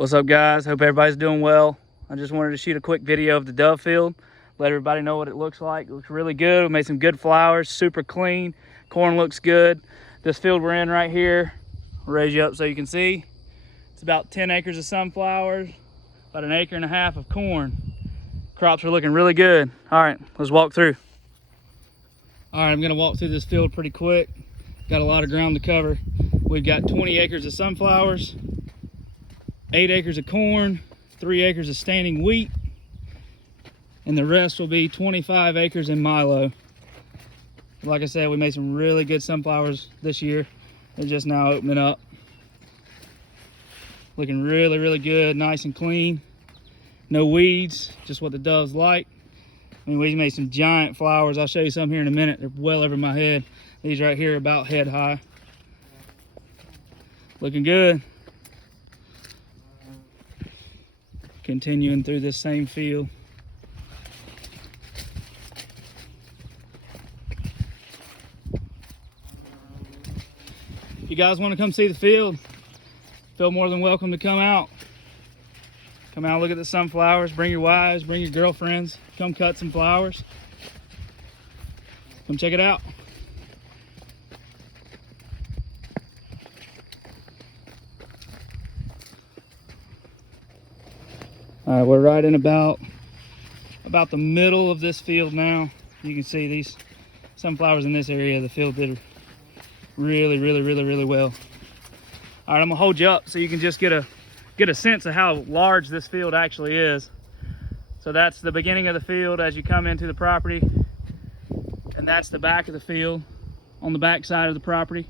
What's up, guys? Hope everybody's doing well. I just wanted to shoot a quick video of the dove field, let everybody know what it looks like. It looks really good. We made some good flowers, super clean. Corn looks good. This field we're in right here, I'll raise you up so you can see. It's about 10 acres of sunflowers, about an acre and a half of corn. Crops are looking really good. All right, let's walk through. All right, I'm gonna walk through this field pretty quick. Got a lot of ground to cover. We've got 20 acres of sunflowers, 8 acres of corn, 3 acres of standing wheat, and the rest will be 25 acres in milo. Like I said, we made some really good sunflowers this year. They're just now opening up. Looking really, really good, nice and clean. No weeds, just what the doves like. I mean, we made some giant flowers. I'll show you some here in a minute. They're well over my head. These right here are about head high. Looking good. Continuing through this same field. If you guys want to come see the field, feel more than welcome to come out. Come out, look at the sunflowers. Bring your wives, bring your girlfriends. Come cut some flowers. Come check it out. All right, we're right in about the middle of this field now. You can see these sunflowers in this area. The field did really well. All right, I'm gonna hold you up so you can just get a sense of how large this field actually is. So that's the beginning of the field as you come into the property, and that's the back of the field on the back side of the property.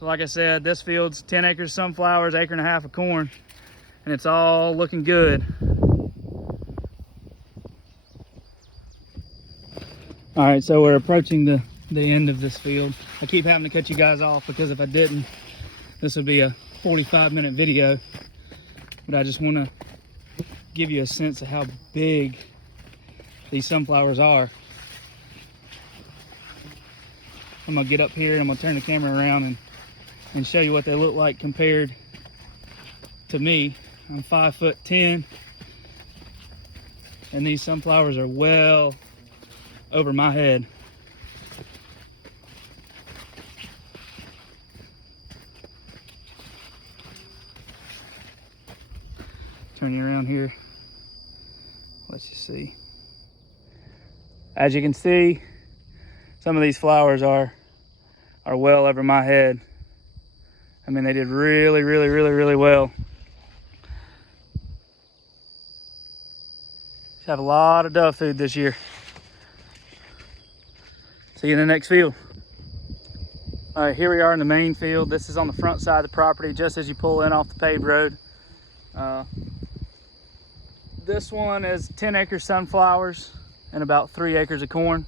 So like I said, this field's 10 acres of sunflowers, acre and a half of corn, and it's all looking good. All right, so we're approaching the end of this field. I keep having to cut you guys off because if I didn't, this would be a 45-minute video. But I just want to give you a sense of how big these sunflowers are. I'm gonna get up here and I'm gonna turn the camera around and show you what they look like compared to me. I'm 5'10", and these sunflowers are well over my head. Turn you around here, let you see. As you can see, some of these flowers are well over my head. I mean, they did really well. Should have a lot of dove food this year. See you in the next field. All right, here we are in the main field. This is on the front side of the property, just as you pull in off the paved road. This one is 10 acre sunflowers and about 3 acres of corn.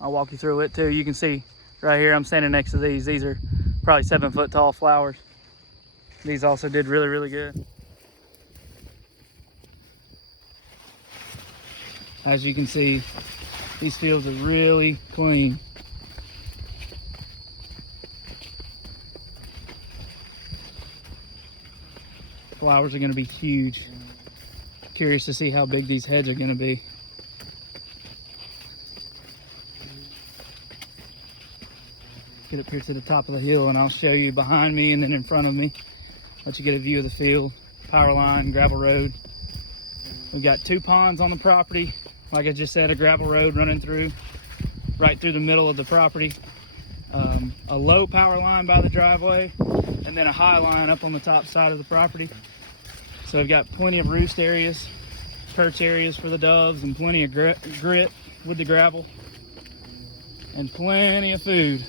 I'll walk you through it too. You can see right here, I'm standing next to these. These are probably 7 foot tall flowers. These also did really good. As you can see, these fields are really clean. Flowers are going to be huge. Curious to see how big these heads are going to be. Get up here to the top of the hill and I'll show you behind me and then in front of me. Let you get a view of the field. Power line, gravel road. We've got 2 ponds on the property. Like I just said, a gravel road running right through the middle of the property. A low power line by the driveway, and then a high line up on the top side of the property. So we've got plenty of roost areas, perch areas for the doves, and plenty of grit with the gravel, and plenty of food.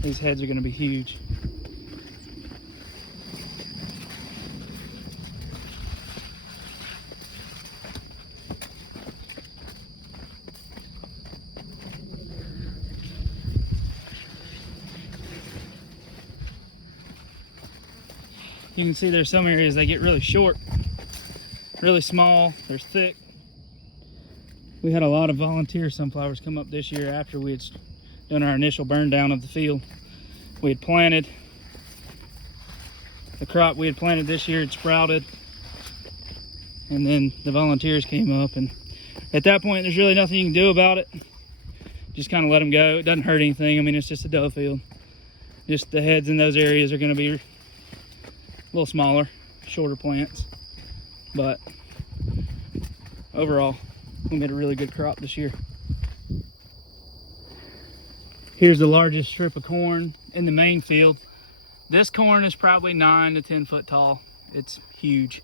These heads are going to be huge. You can see there's some areas they get really short, really small, they're thick. We had a lot of volunteer sunflowers come up this year after we had done our initial burn down of the field. we had planted. The crop we had planted this year had sprouted, and then the volunteers came up, and at that point there's really nothing you can do about it. Just kind of let them go. It doesn't hurt anything. I mean, it's just a dove field. Just the heads in those areas are going to be a little smaller, shorter plants, but overall we made a really good crop this year. Here's the largest strip of corn in the main field. This corn is probably 9 to 10 foot tall. It's huge.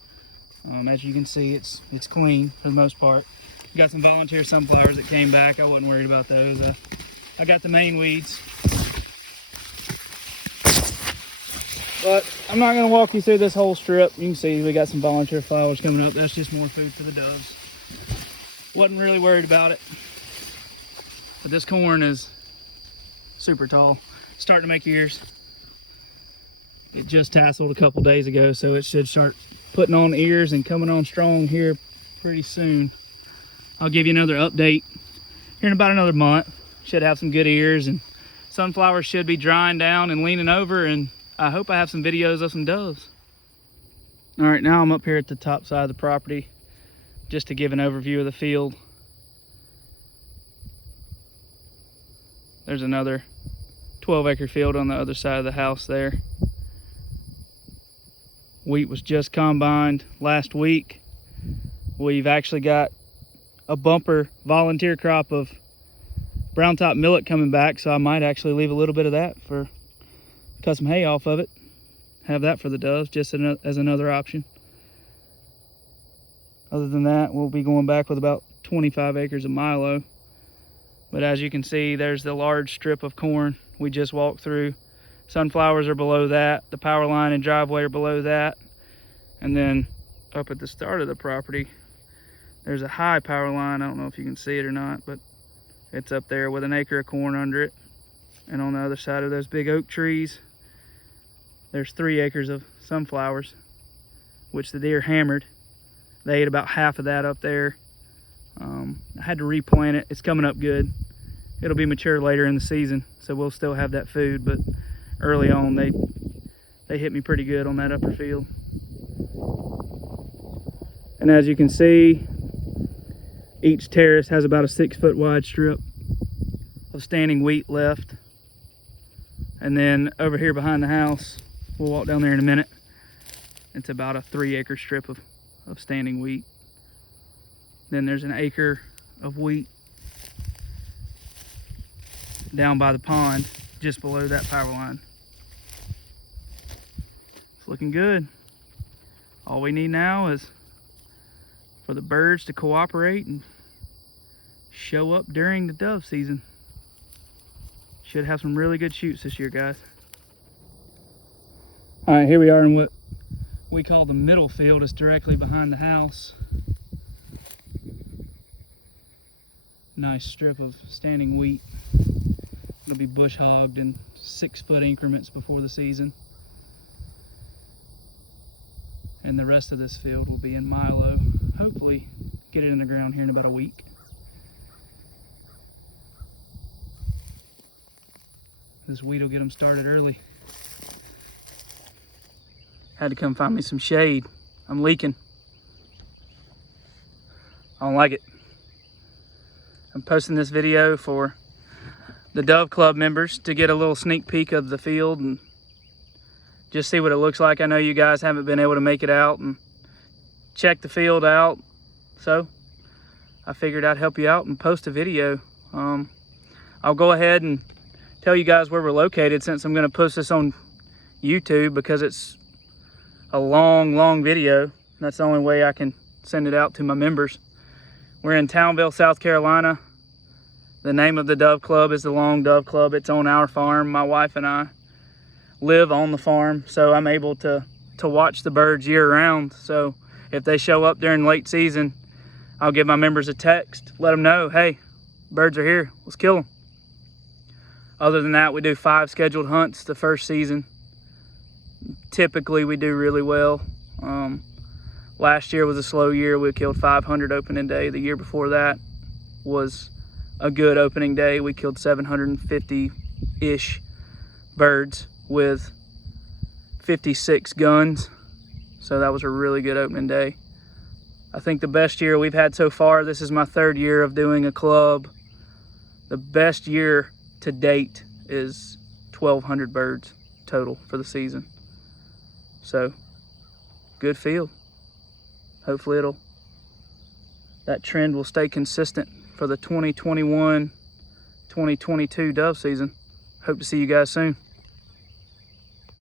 As you can see, it's clean for the most part. Got some volunteer sunflowers that came back. I wasn't worried about those. I got the main weeds. But I'm not gonna walk you through this whole strip. You can see we got some volunteer flowers coming up. That's just more food for the doves. Wasn't really worried about it. But this corn is super tall. Starting to make ears. It just tasseled a couple days ago, so it should start putting on ears and coming on strong here pretty soon. I'll give you another update here in about another month. Should have some good ears, and sunflowers should be drying down and leaning over, and I hope I have some videos of some doves. All right, now I'm up here at the top side of the property just to give an overview of the field. There's another 12-acre field on the other side of the house there. Wheat was just combined last week. We've actually got a bumper volunteer crop of browntop millet coming back, so I might actually leave a little bit of that for cut some hay off of it. Have that for the doves just as another option. Other than that, we'll be going back with about 25 acres of milo. But as you can see, there's the large strip of corn we just walked through. Sunflowers are below that. The power line and driveway are below that. And then up at the start of the property, there's a high power line. I don't know if you can see it or not, but it's up there with an acre of corn under it. And on the other side of those big oak trees, there's 3 acres of sunflowers, which the deer hammered. They ate about half of that up there. I had to replant it. It's coming up good. It'll be mature later in the season, so we'll still have that food, but early on they hit me pretty good on that upper field. And as you can see, each terrace has about a 6-foot wide strip of standing wheat left. And then over here behind the house, we'll walk down there in a minute, it's about a 3-acre strip of standing wheat. Then there's an acre of wheat down by the pond just below that power line. It's looking good. All we need now is for the birds to cooperate and show up during the dove season. Should have some really good shoots this year, guys. All right, here we are in what we call the middle field. It's directly behind the house. Nice strip of standing wheat. It'll be bush hogged in 6-foot increments before the season. And the rest of this field will be in milo. Hopefully get it in the ground here in about a week. This wheat will get them started early. Had to come find me some shade. I'm leaking. I don't like it. I'm posting this video for the Dove Club members to get a little sneak peek of the field and just see what it looks like. I know you guys haven't been able to make it out and check the field out, so I figured I'd help you out and post a video. I'll go ahead and tell you guys where we're located, since I'm going to post this on YouTube because it's a long video. That's the only way I can send it out to my members. We're in Townville, South Carolina. The name of the Dove Club is the Long Dove Club. It's on our farm. My wife and I live on the farm, so I'm able to watch the birds year round. So if they show up during late season, I'll give my members a text, let them know, hey, birds are here, let's kill them. Other than that, we do 5 scheduled hunts the first season. Typically we do really well. Last year was a slow year. We killed 500 opening day. The year before that was a good opening day. We killed 750-ish birds with 56 guns. So that was a really good opening day. I think the best year we've had so far, this is my 3rd year of doing a club. The best year to date is 1,200 birds total for the season. So good field. Hopefully that trend will stay consistent for the 2021-2022 dove season. Hope to see you guys soon.